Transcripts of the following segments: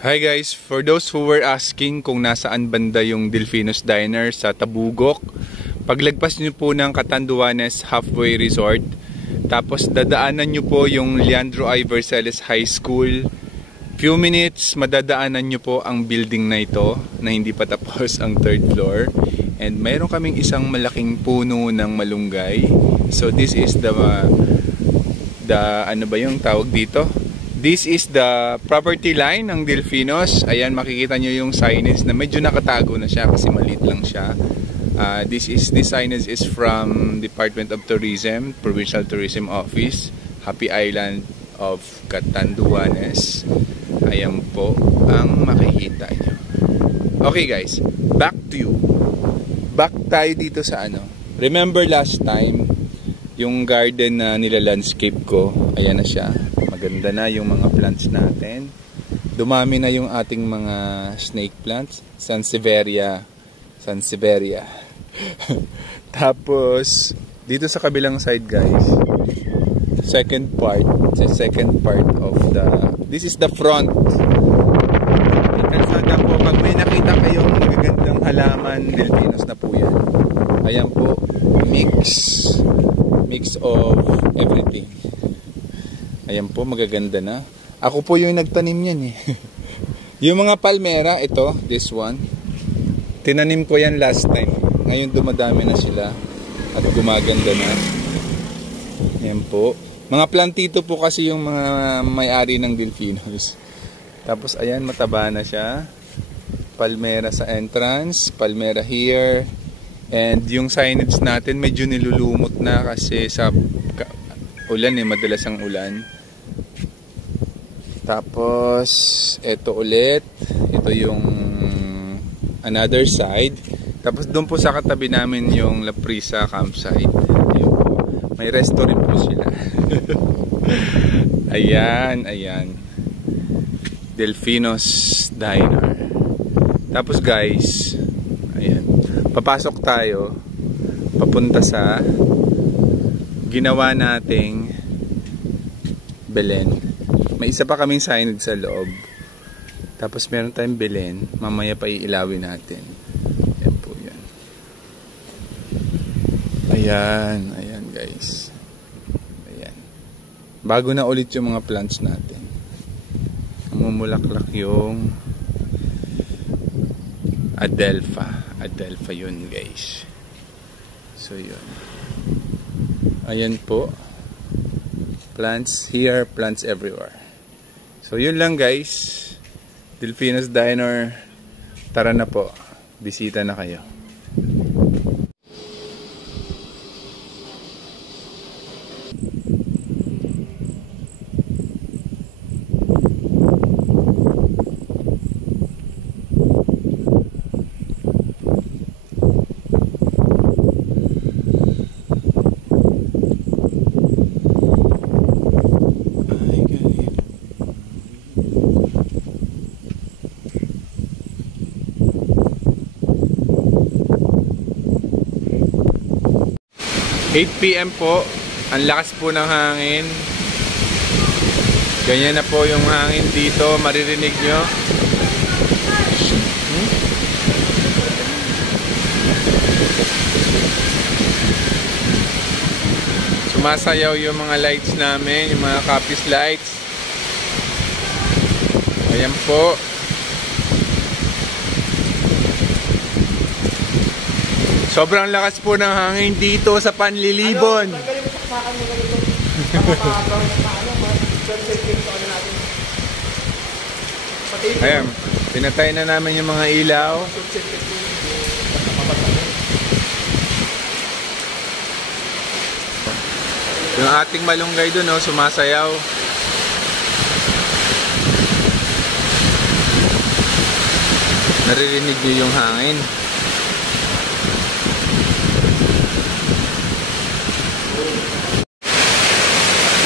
Hi guys, for those who were asking kung nasaan banda yung Delfinos Diner sa Tabugok, paglagpas nyo po ng Catanduanes Halfway Resort, tapos dadaanan nyo po yung Leandro I. Verceles High School. Few minutes, madadaanan nyo po ang building na ito na hindi pa tapos ang 3rd floor. And mayroon kaming isang malaking puno ng malunggay. So this is the ano ba yung tawag dito? This is the property line ng Delfinos. Ayan, makikita nyo yung signage na medyo nakatago na siya kasi maliit lang siya. This signage is from Department of Tourism, Provincial Tourism Office, Happy Island of Catanduanes. Ayan po ang makikita nyo. Okay guys, back to you. Back tayo dito sa ano. Remember last time, yung garden na nila-landscape ko, ayan na siya. Maganda na yung mga plants natin. Dumami na yung ating mga snake plants. Sansevieria. Tapos, dito sa kabilang side guys, second part of the, this is the front. Kalsada po, pag may nakita kayong magagandang halaman, Delfinos na po yan. Ayan po, mix of everything. Ayan po, magaganda na. Ako po yung nagtanim yan eh. Yung mga palmera, ito, this one. Tinanim ko yan last time. Ngayon dumadami na sila. At gumaganda na. Ayan po. Mga plantito po kasi yung mga may-ari ng Delfinos. Tapos ayan, mataba na siya. Palmera sa entrance. Palmera here. And yung signage natin medyo nilulumot na kasi sa ulan eh, madalas ang ulan. Tapos ito ulit, ito yung another side. Tapos doon po sa katabi namin yung La Prisa campsite. Ayun po. May restaurant po sila. Ayan. Delfinos Diner. Tapos guys, ayan. Papasok tayo papunta sa ginawa nating Belen. May isa pa kaming signage sa loob. Tapos meron tayong Belen. Mamaya pa iilawin natin. Ayan po yan. Ayan guys. Ayan. Bago na ulit yung mga plants natin. Mumulaklak yung Adelpha yun guys. So yun. Ayan po. Plants here, plants everywhere. So yun lang guys. Delfinos Diner. Tara na po. Bisita na kayo. PM 8 PM po, ang lakas po ng hangin. Ganyan na po yung hangin dito, maririnig nyo. Sumasayaw yung mga lights namin, yung mga Capiz lights. Ayan po. Sobrang lakas po ng hangin dito sa Panlilibon. Ayan, pinatay na namin yung mga ilaw. Yung ating malunggay dun, oh, sumasayaw. Naririnig niyo yung hangin.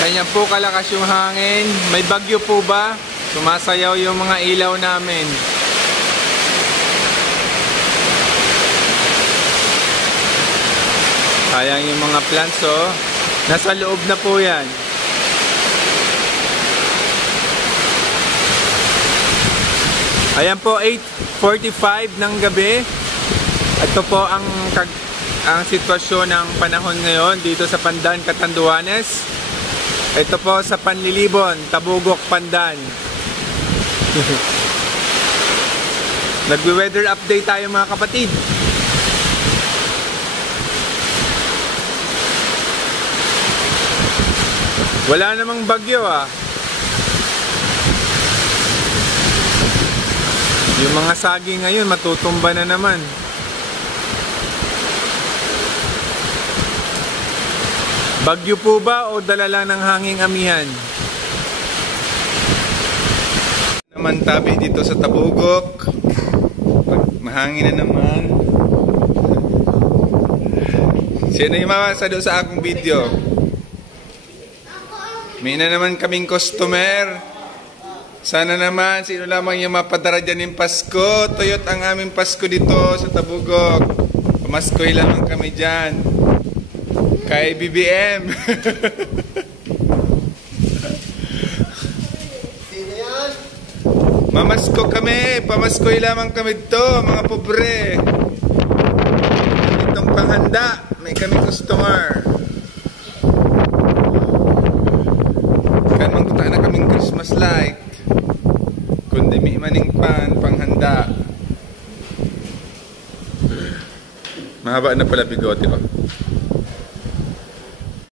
Ganyan po kalakas yung hangin. May bagyo po ba? Sumasayaw yung mga ilaw namin. Sayang yung mga plants, oh. Nasa loob na po yan. Ayan po, 8:45 ng gabi. Ito po ang sitwasyon ng panahon ngayon dito sa Pandan, Catanduanes. Ito po sa Panlilibon, Tabugok, Pandan. Nagwe-weather update tayo mga kapatid. Wala namang bagyo ah. Yung mga saging ngayon matutumba na naman. Bagyo po ba o dala lang ng hanging amihan? Naman tabi dito sa Tabugok. Mahangin na naman. Sino yung mawasa doon sa akong video? May na naman kaming customer. Sana naman sino lamang yung mapadara dyan ng Pasko. Tuyot ang aming Pasko dito sa Tabugok. Pamaskoy lamang kami dyan. Kay BBM. Mamasko kami. Pamaskoy lamang kami dito, mga pobre. Itong panghanda. May kami customer. Kan mangkuta na kaming Christmas light. Kundi may maning panghanda. Mahaba na pala bigote ko.